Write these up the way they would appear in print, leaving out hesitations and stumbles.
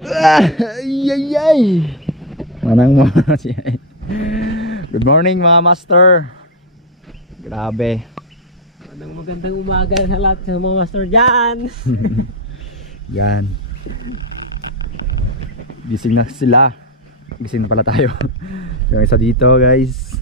Ay, ay, ay. Manang mo siya. Good morning mga master. Grabe. Magandang umaga sa lahat sa mga master dyan. Yan. Gising na sila. Gising na pala tayo. Yung isa dito guys.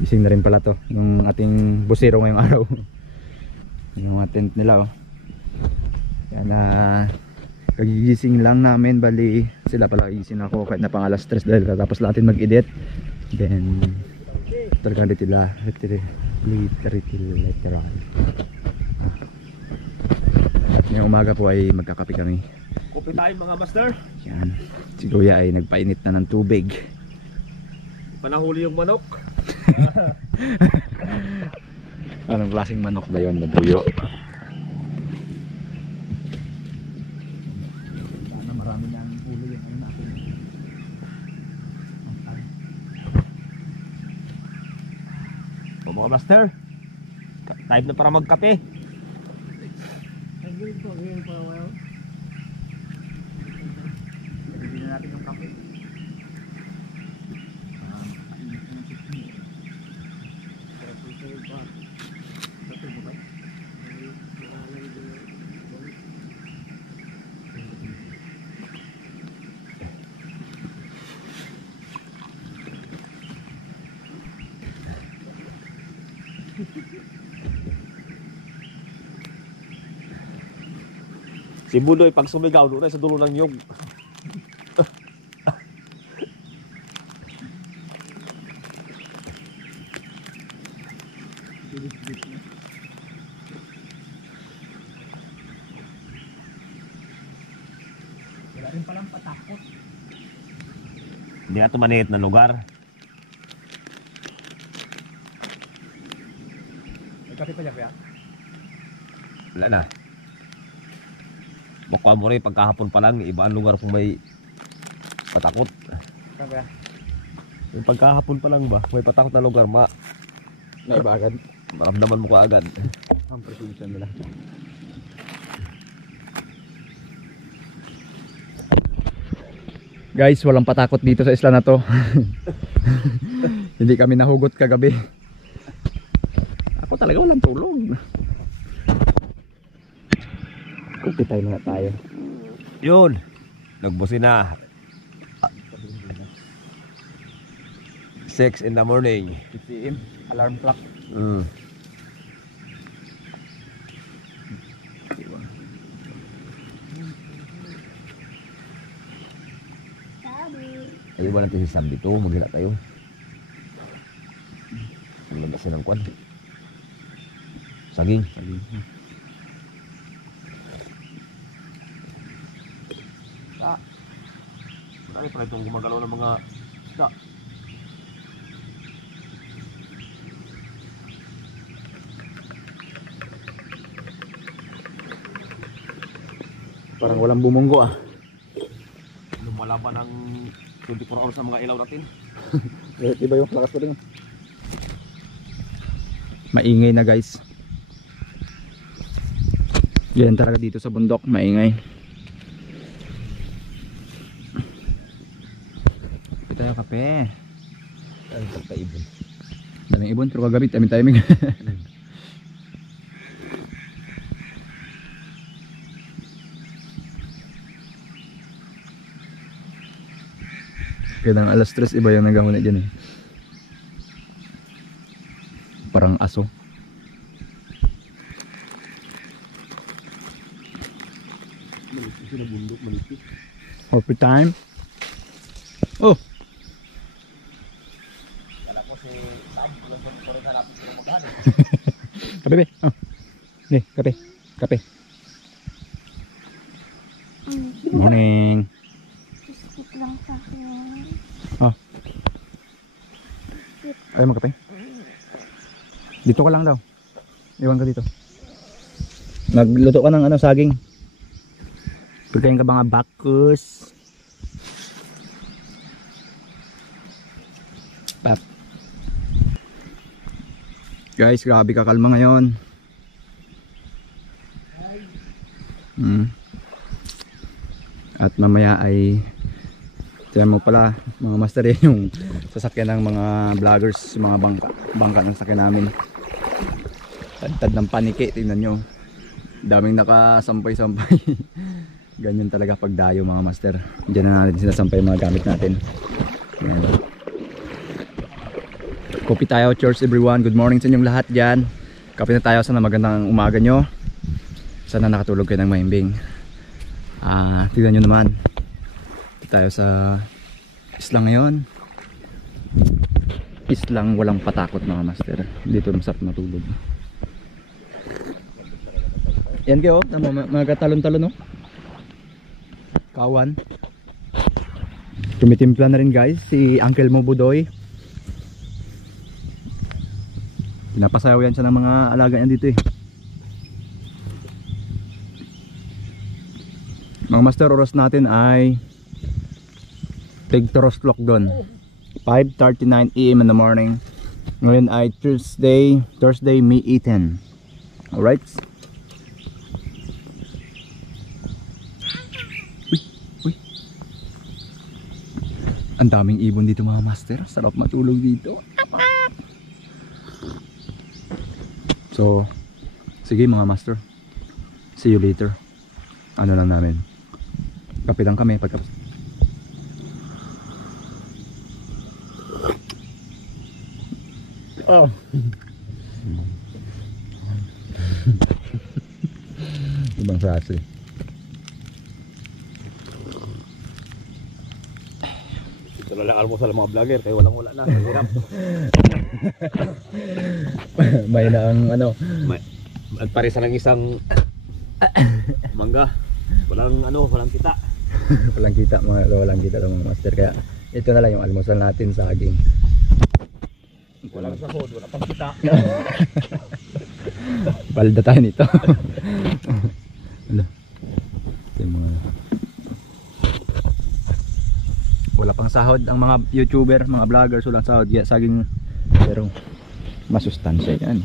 Gising na rin pala to. Yung ating busero ngayong araw. Yung mga tent nila oh. Yan kagigising lang namin. Bali sila pala gising ako kahit na pang alas 3 dahil katapos natin mag-edit. Then talagang literal. Ngayong umaga po ay magkakape kami. Kopi tayo mga master. Yan. Si Kuya ay nagpainit na ng tubig. Panahuli yung manok. Anong klaseng manok ba yun? Nabuyo. Sana marami nang ulo yung ano natin. O mga master, time na para magkape. Bibili na natin yung kape. Si Budoy pag sumigaw doon ay sa dulo ng nyug. Wala rin palang patakot. Hindi na tumaniit na lugar. May kape pa dyan kaya? Wala na. Bukwa mo rin pagkahapon pa lang, iba ang lugar kung may patakot. Saan kaya? Yung pagkahapon pa lang ba, may patakot na lugar, Naiba agad. maramdaman mo ka agad. Ang presensya nila. Guys, walang patakot dito sa isla na to. Hindi kami nahugot kagabi. Ako talaga walang tulog. Kupitay na tayo. Yun, nagbusi na. 6 in the morning. 6 AM, alarm clock. Ayaw ba natin si Sam dito? Maghila tayo. Maglabasin ng kwan. Saging. Marami pa itong gumagalaw ng mga isda. Parang walang bumunggo ah. Lumalaban ng 24 hours sa mga ilaw natin. Iba yung lakas ko rin. Maingay na guys. Yan talaga dito sa bundok, maingay. Kape tayo, kape. Ang pagkaibon. Daming ibon, pero kagabi, timing. Kaya ng alas 3 iba yung nagahunay dyan eh. Parang aso. Happy time. Oh. Kala ko si Sam, walang puro hanapin sila maghanap. Kape be. Oh. Nih, kape. Kape. Morning. Biskit lang sa akin. Oh. Ayaw mo kape? Dito ka lang daw. Iwan ka dito. Magluto ka ng ano, saging. Pagkain ka ba nga bakus? Pap. Guys, grabe kakalma ngayon. At mamaya ay tiyan mo pala mga master yung sasakyan ng mga vloggers, mga bangka ng sasakyan namin. Tad ng paniki, tingnan nyo. Daming nakasampay-sampay. Ganyan talaga pag dayo mga master. Diyan na natin sinasampay mga gamit natin. Ayan. Kopi tayo, cheers everyone. Good morning sa inyong lahat dyan. Kape na tayo, sana magandang umaga nyo. Sana nakatulog kayo ng mahimbing. Tignan nyo naman. Dito tayo sa islang ngayon. Islang walang patakot mga master. Dito masarap matulog. Yan kayo, mga talon-talon no? Kawan. Tumitimpla na rin guys si Uncle mo Budoy. Pinapasayaw yan siya ng mga alaga niya dito eh. Mga master, oras natin ay Tig-Toros clock doon 5:39 AM in the morning. Ngayon ay Thursday May 18. Alright. Uy. Ang daming ibon dito mga master. Sarap matulog dito. So, sige mga master. See you later. Ano lang namin. Kape lang kami pagkapos. Oh. Ibang frase. Ito na lang almusal mga vlogger kaya walang wala na. Hirap. May na ang ano. At parisa ng isang mangga. Walang kita. Walang kita mga master. Kaya ito na lang yung almusal natin, saging. Walang sahod, wala pang kita. Palda tayo nito. Ito yung mga... Wala pang sahod ang mga YouTuber, mga vloggers, walang sahod. Yeah, saging, pero masustansya yan.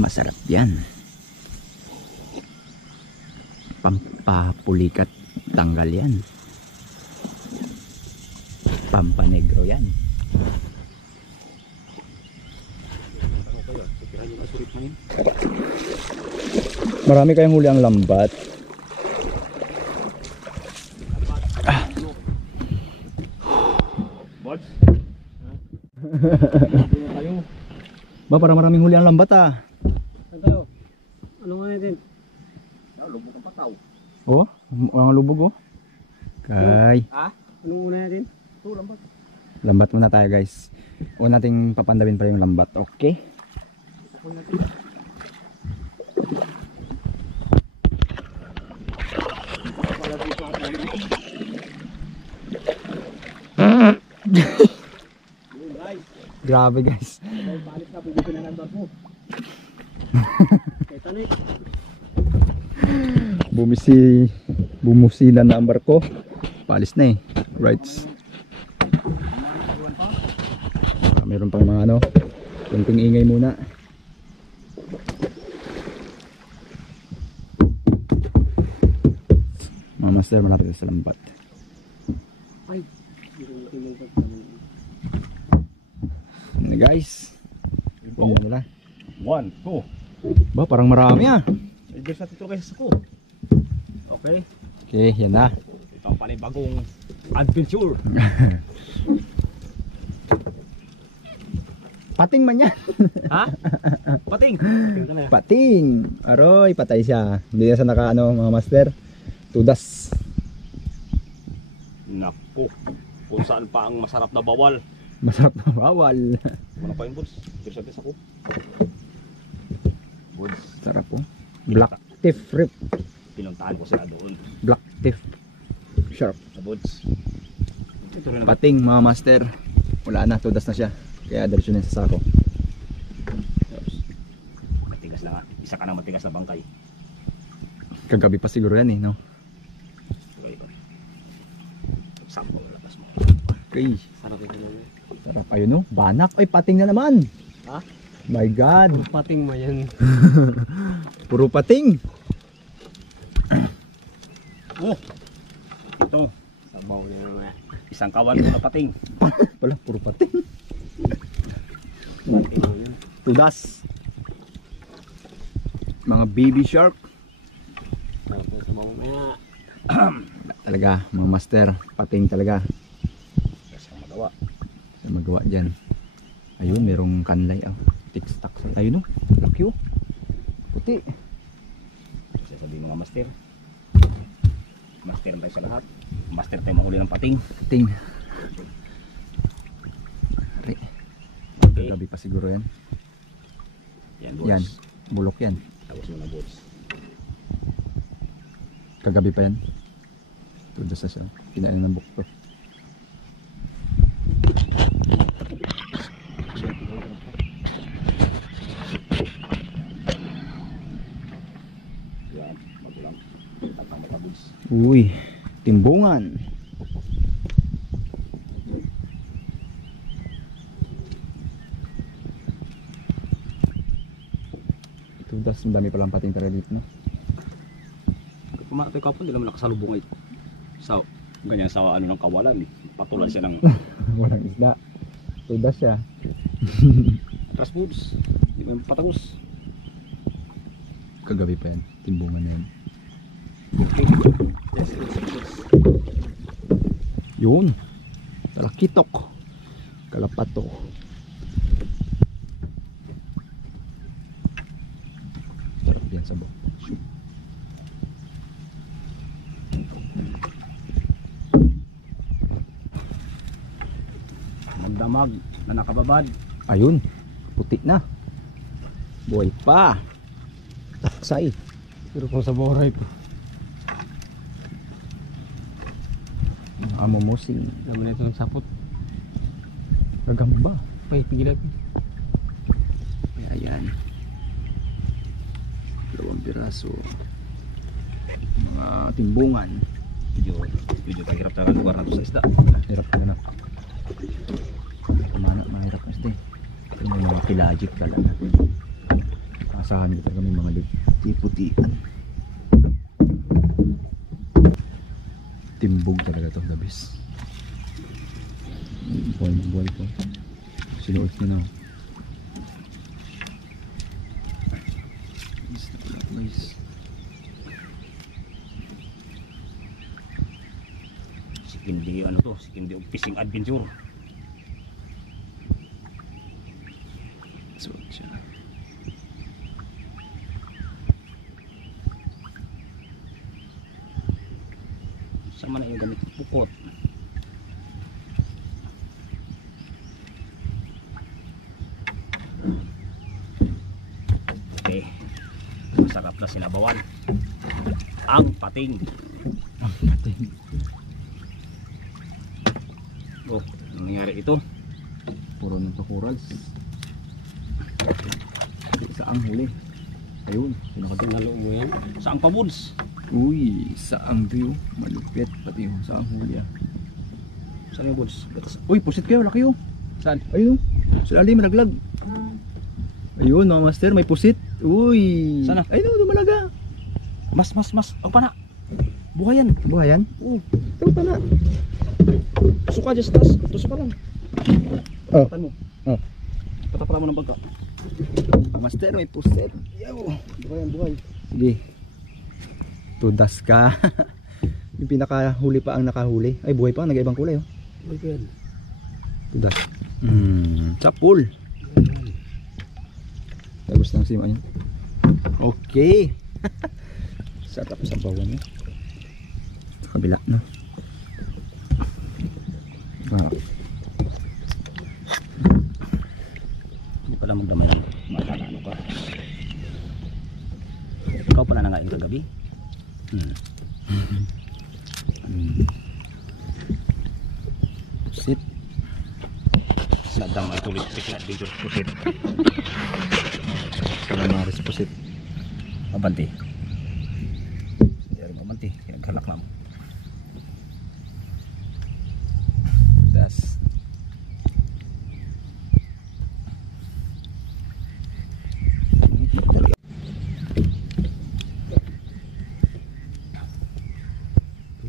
Masarap yan. Pampapulikat tanggal yan. Pampanegro yan. Marami kayong huli ang lambat. Bods? Ba, para maraming huli ang lambat ah. Saan tayo? Ano nga natin? Lubog ang pataw. Oh, ang lubog oh. Kay. Anong una natin? Ito, lambat. Lambat muna tayo guys. Huwag nating papandawin pa yung lambat. Okay? Grabe guys. Balik na, pwede na ng barko. Kaya tanay. Bumusila na ang barko. Palis na eh. Rights. Meron pang mga ano, kunting ingay muna. Mga master, malapit sa lambat. Ay, Guys, yan nila. 1, 2. Ba, parang marami ah. I-guess natin ito kaysa sa ko. Okay. Okay, yan na. Ito ang panibagong adventure. Pating man yan. Ha? Pating. Pating. Aroy, patay siya. Hindi na sa naka ano, mga master. Tudas. Naku. Kung saan pa ang masarap na bawal. Masarap na bawal. Wala pa yung buds. I-guess natin sa ko. Buds. Sarap po. Black Tiff Rip. Pinuntahan ko sila doon. Black Tiff. Sharp. Sa buds. Ito rin ang Pating mga master. Wala na, tudas na siya. Kaya diretso na sa sako. matigas na nga. Isa ka na matigas na bangkay. Kagabi pa siguro yan eh, no? Okay ba? Sampo labas mo. Okay. sarap ito lang. Sarap. Ayun no, banak. Ay, pating na naman. Ha? My God. Pating mo yan. Puro pating. Oh, ito. Sabaw niya naman. Isang kawan ko na pating. Pala, puro pating. Pating mo yun. Tudas. Mga baby shark. Sarap na sabaw niya. Talaga, mga master. Pating talaga. Kasi ang magawa. Sa magawa dyan. Ayun, merong kanlay. Oh. Tiktak. Ayun, oh. Laki, oh. Puti. Kasi sabihin mga master. Master tayo sa lahat. Master tayo mahuli ng pating. Pating. Ari. Okay. Gabi pa siguro yan. Yan, boys. Yan. Bulok yan. Tapos mo na, boys. Kagabi pa yan. Tudas na siya. Kinain ng bukto. Yan, magulang. Tantang mata, boys. Uy, timbungan. Tudas, ang dami palang pating tara dito, no? Kumata tayo kapon, hindi naman nakasalubong ay. Sa, ganyan sa ano ng kawalan eh. Patulan siya ng Walang isda. Tudas siya. trash foods. Hindi mo patagos. Kagabi pa yan. Timbungan na yan. Okay. Yes, yes, yes. Yun. Talakitok. Kalapato. Sarap yan sa bok. Magdamag na nakababad. Ayun. Puti na. Buhay pa. Taksay. Pero kung sa boray po. Amomusing. Naman na ito ng sapot. Gagamba. Ay, pigilan. Kaya yan. 2 piraso. Mga timbungan. Medyo kahirap na lugar na ito sa isda. Hirap na na. Kumana, mahirap na siya. Ito may mga pelagic talaga. Asahan ko talaga may mga puti-putian. Timbog talaga itong gabis. Buhay po. Sinuot niya na. Guys na pala guys. Sikindi ano to, sikindi fishing adventure. Suot siya. Sama na yung gamit bukot. Okay. Masarap na sinabawan. Ang pating. Ang pating. Oh, anong nangyari ito? Puro ng corals. Saang huli. Ayun, pinakadala. Nalo mo yan. Saan pa, Buds? Uy, saang view. Malupit. Pati yung saang huli ah. Saan yung Buds? Uy, pusit kayo, laki oh. Saan? Ayun oh. Sa lalim, naglag. Ayun mga master, may pusit. Uy. Sana? Ayun oh, dumalaga. Mas. Ang pana. Buhayan. Buhayan? Oh, Ito pa na. tusok ka, just tas. Tusok ka lang. Oh. Patan mo. Oh. Patapala mo ng bagka. Master, may pusit. Yo, buhay. Sige. Tudas ka. Yung pinakahuli pa ang nakahuli. Ay, buhay pa, nag-ibang kulay oh. Ay, yan. Tudas. Sapul. Tapos ng sima niya. Okay. Sarap sa bawan niya. Sa kabila, no? Ah. Hindi pala magdamay lang. Ano ka? Ikaw pala nangain kagabi? Pusit. Sadang ay tulit fishing adventure pusit. Calamares pusit. Mabanti. Dari mabanti. Kinaghalak lang. Das.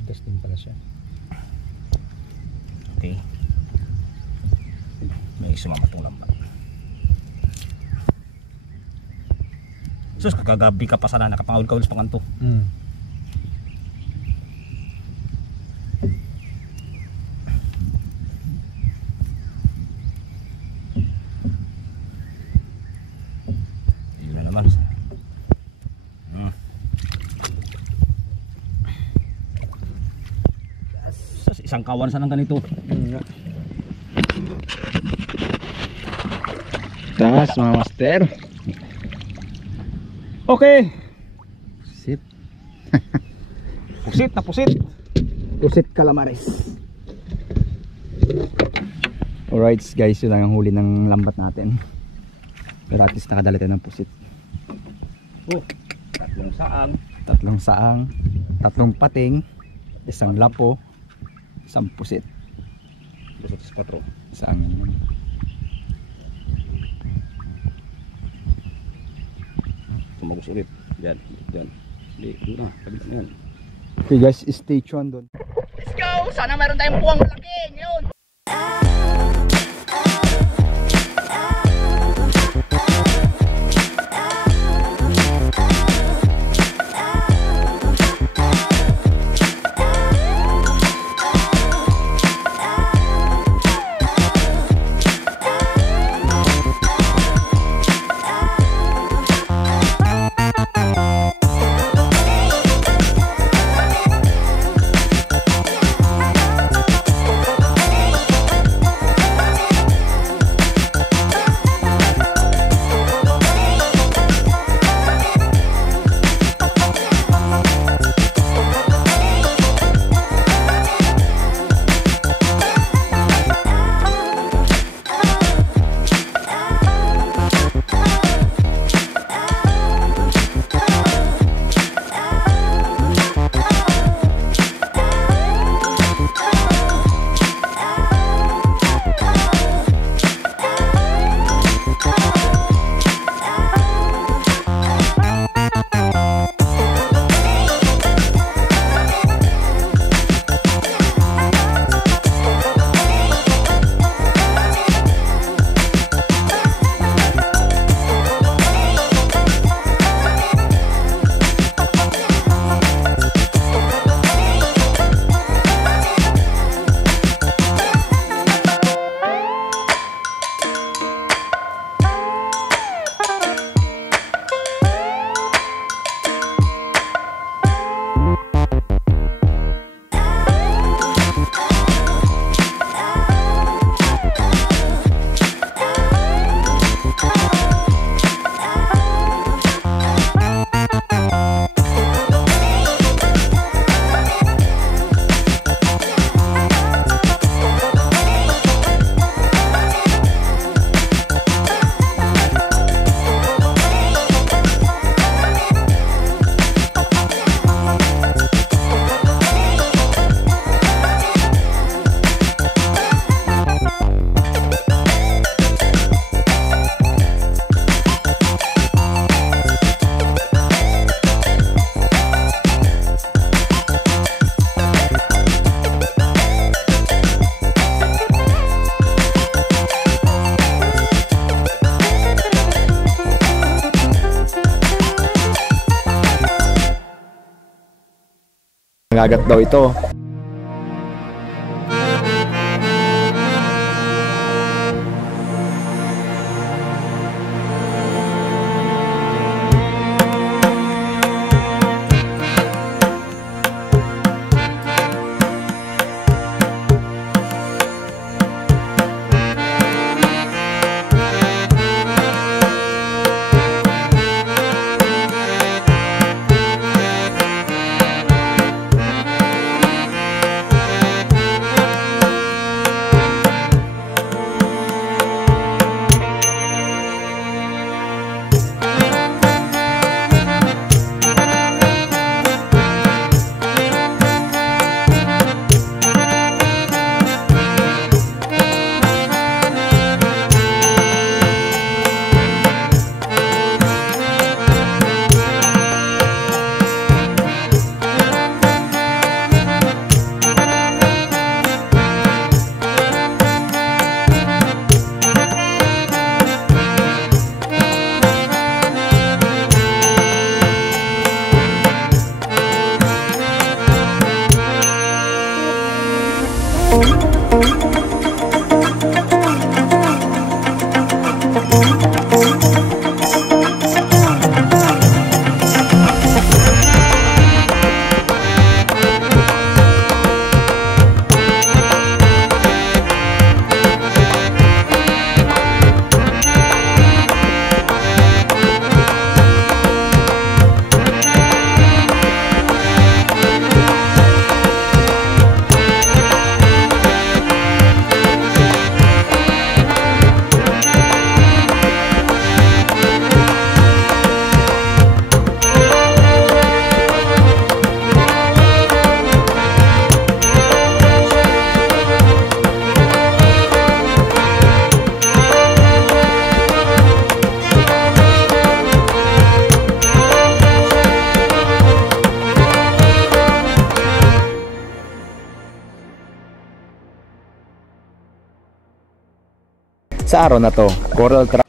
Testing pala siya. Okay. May sumamatong lambat. Sus, kagagabi ka pa sana nakapangawil-kawil sa panganto. Yun na naman. Sus, isang kawan sana ng ganito. Taas mga master. Okay. Sit. Pusit na pusit. Pusit calamares. Alright guys, yun lang ang huli ng lambat natin. Pero at least nakadala tayo ng pusit. Oh, tatlong saang. 3 saang, 3 pating, 1 lapo, 1 pusit. 204. Isang Tumagus ulit. Diyan, diyan. Di, doon na. Kabila na yan. okay guys, stay tuned doon. Let's go! Sana mayroon tayong puwang malaki ngayon. Nangagat daw ito. Sa araw na to, coral trap.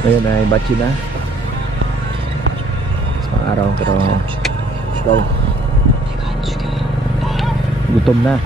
Ngayon ay batchi na. Isang araw pero gutom na.